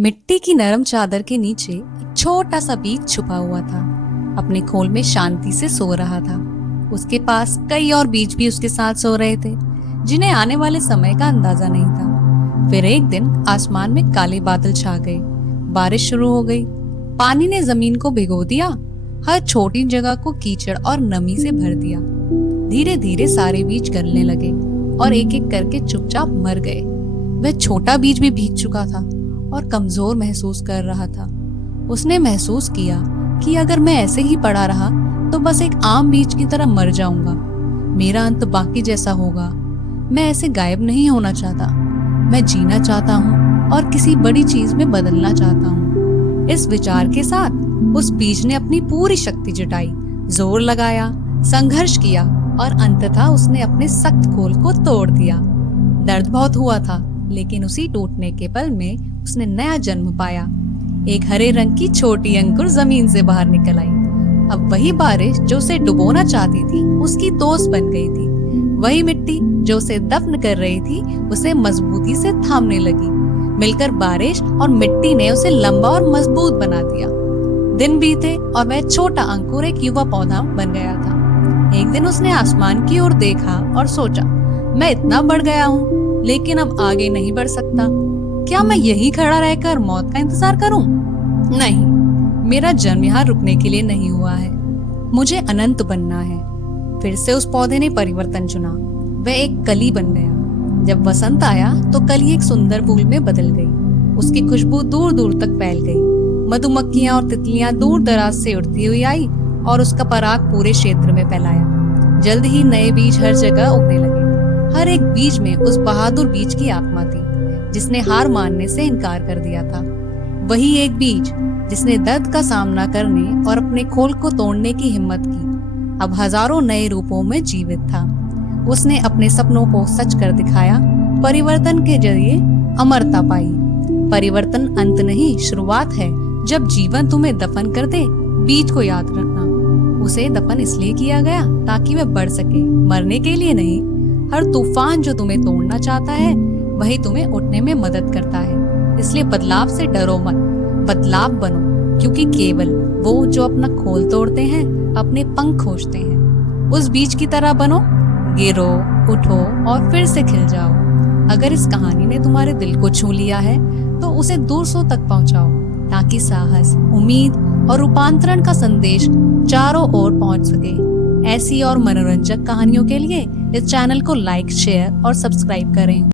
मिट्टी की नरम चादर के नीचे एक छोटा सा बीज छुपा हुआ था। अपने खोल में शांति से सो रहा था। उसके पास कई और बीज भी उसके साथ सो रहे थे, जिन्हें आने वाले समय का अंदाजा नहीं था। फिर एक दिन आसमान में काले बादल छा गए। बारिश शुरू हो गई। पानी ने जमीन को भिगो दिया। हर छोटी जगह को कीचड़ और नमी से भर दिया। धीरे धीरे सारे बीज गलने लगे और एक एक करके चुपचाप मर गए। वह छोटा बीज भी भीग चुका था और कमजोर महसूस कर रहा था। उसने महसूस किया कि अगर मैं ऐसे ही पड़ा रहा तो बस एक आम बीज की तरह मर जाऊंगा। मेरा अंत बाकी जैसा होगा। मैं ऐसे गायब नहीं होना चाहता। मैं जीना चाहता हूँ और किसी बड़ी चीज में बदलना चाहता हूँ। इस विचार के साथ उस बीज ने अपनी पूरी शक्ति जुटाई, जोर लगाया, संघर्ष किया और अंततः उसने अपने सख्त खोल को तोड़ दिया। दर्द बहुत हुआ था, लेकिन उसी टूटने के पल में उसने नया जन्म पाया। एक हरे रंग की छोटी अंकुर जमीन से बाहर निकल आई। अब वही बारिश जो उसे डुबोना चाहती थी उसकी दोस्त बन गई थी। वही मिट्टी जो उसे दफन कर रही थी उसे मजबूती से थामने लगी। मिलकर बारिश और मिट्टी ने उसे लंबा और मजबूत बना दिया। दिन बीते और वह छोटा अंकुर एक युवा पौधा बन गया था। एक दिन उसने आसमान की ओर देखा और सोचा, मैं इतना बढ़ गया हूँ, लेकिन अब आगे नहीं बढ़ सकता। क्या मैं यही खड़ा रहकर मौत का इंतजार करूं? नहीं, मेरा जन्म यहाँ रुकने के लिए नहीं हुआ है। मुझे अनंत बनना है। फिर से उस पौधे ने परिवर्तन चुना। वह एक कली बन गया। जब वसंत आया तो कली एक सुंदर फूल में बदल गई। उसकी खुशबू दूर दूर तक फैल गई। मधुमक्खियां और तितलियां दूर दराज से उड़ती हुई आई और उसका पराग पूरे क्षेत्र में फैलाया। जल्द ही नए बीज हर जगह उगने लगे। हर एक बीज में उस बहादुर बीज की आत्मा थी, जिसने हार मानने से इनकार कर दिया था। वही एक बीज जिसने दर्द का सामना करने और अपने खोल को तोड़ने की हिम्मत की, अब हजारों नए रूपों में जीवित था। उसने अपने सपनों को सच कर दिखाया। परिवर्तन के जरिए अमरता पाई। परिवर्तन अंत नहीं, शुरुआत है। जब जीवन तुम्हें दफन कर दे, बीज को याद रखना, उसे दफन इसलिए किया गया ताकि वह बढ़ सके, मरने के लिए नहीं। हर तूफान जो तुम्हें तोड़ना चाहता है वही तुम्हें उठने में मदद करता है। इसलिए बदलाव से डरो मत, बदलाव बनो, क्योंकि केवल वो जो अपना खोल तोड़ते हैं अपने पंख खोजते हैं। उस बीज की तरह बनो, गिरो, उठो और फिर से खिल जाओ। अगर इस कहानी ने तुम्हारे दिल को छू लिया है तो उसे दूसरों तक पहुंचाओ, ताकि साहस, उम्मीद और रूपांतरण का संदेश चारों ओर पहुंच सके। ऐसी और मनोरंजक कहानियों के लिए इस चैनल को लाइक, शेयर और सब्सक्राइब करें।